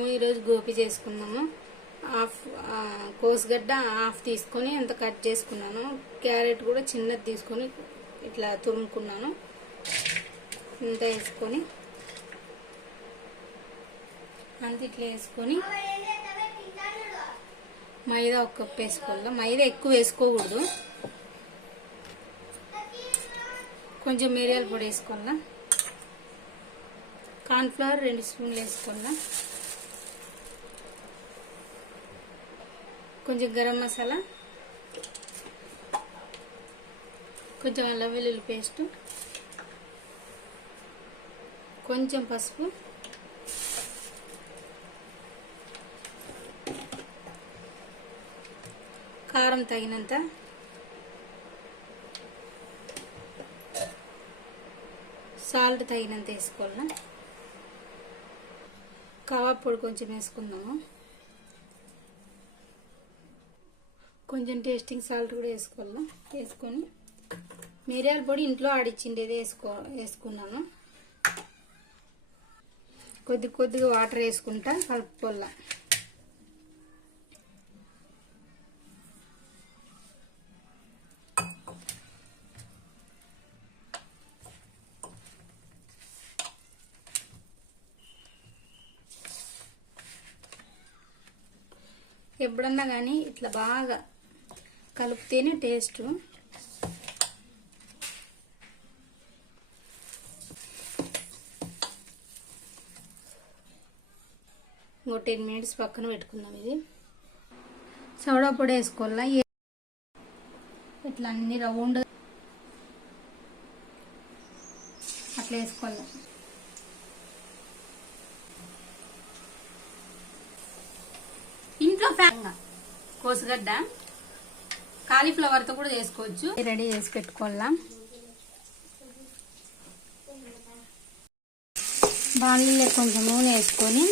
ఈరోజు గోపి చేసుకున్నాము. హాఫ్ కోసుగడ్డ హాఫ్ తీసుకొని అంత కట్ చేసుకున్నాను. క్యారెట్ కూడా చిన్నది తీసుకొని ఇట్లా తురుముకున్నాను. ఇంత వేసుకొని అంత ఇట్లా వేసుకొని మైదా ఒక కప్పు వేసుకోవాలి. మైదా ఎక్కువ వేసుకోకూడదు. కొంచెం మిరియాల పొడి వేసుకోవాలా. కార్న్ఫ్లవర్ 2 స్పూన్లు వేసుకోవాలా. కొంచెం గరం మసాలా, కొంచెం అల్లం వెల్లుల్లి పేస్ట్, కొంచెం పసుపు, కారం తగినంత, సాల్ట్ తగినంత వేసుకోవాలా. కబాబ్ పొడి కొంచెం వేసుకుందాము. కొంచెం టేస్టింగ్ సాల్ట్ కూడా వేసుకోవాలా. వేసుకొని మిరియాల పొడి ఇంట్లో ఆడిచ్చిండేది వేసుకున్నాను. కొద్దిగా వాటర్ వేసుకుంటా కలుపుకోవాలా. ఎప్పుడన్నా కానీ ఇట్లా బాగా కలిపితేనే టేస్ట్. ఇంకో 10 మినిట్స్ పక్కన పెట్టుకుందాం. ఇది సోడా పొడి వేసుకోవాలా. ఇట్లా అన్ని రౌండ్ అట్లా వేసుకోవాలి. ఇంట్లో కోసుగడ్డ కాలీఫ్లవర్ తో కూడా చేసుకోవచ్చు. రెడీ చేసి పెట్టుకోవాలా. బాండీలో కొంచెం నూనె వేసుకొని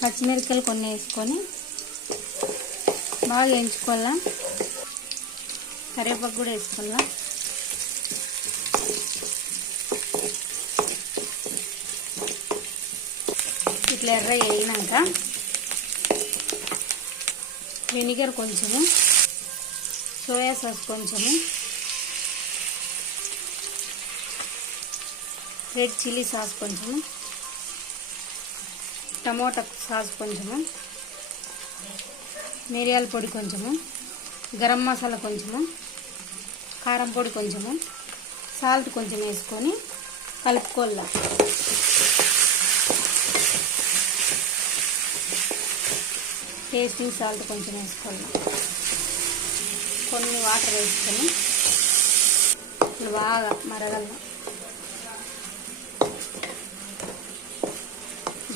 పచ్చిమిరపకాయలు కొన్ని వేసుకొని బాగా వేయించుకోవాలా. కరివేపాకు కూడా వేసుకోవాలా. ఇట్లా ఎర్ర వేయినాక వెనిగర్ కొంచెము, సోయా సాస్ కొంచెము, రెడ్ చిల్లీ సాస్ కొంచెము, టమోటా సాస్ కొంచెము, మిరియాల పొడి కొంచెము, గరం మసాలా కొంచెము, కారం పొడి కొంచెము, సాల్ట్ కొంచెం వేసుకొని కలుపుకోవాలా. టేస్టింగ్ సాల్ట్ కొంచెం వేసుకోవాలి. కొన్ని వాటర్ వేసుకొని బాగా మరగల.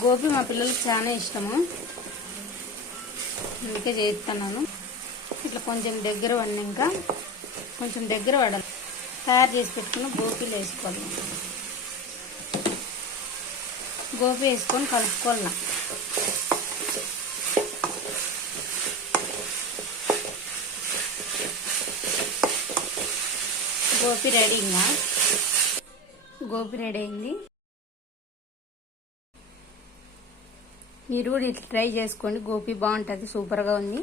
గోబీ మా పిల్లలకి చాలా ఇష్టము, అందుకే చేస్తున్నాను. ఇట్లా కొంచెం దగ్గర పడినాక కొంచెం దగ్గర పడాలి. తయారు చేసి పెట్టుకున్న గోబీలు వేసుకోవాలి. గోబీ వేసుకొని కలుపుకోవాలి. గోబీ రెడీ. ఇంకా గోబీ రెడీ అయింది. మీరు కూడా ఇట్లా ట్రై చేసుకోండి. గోబీ బాగుంటుంది, సూపర్గా ఉంది.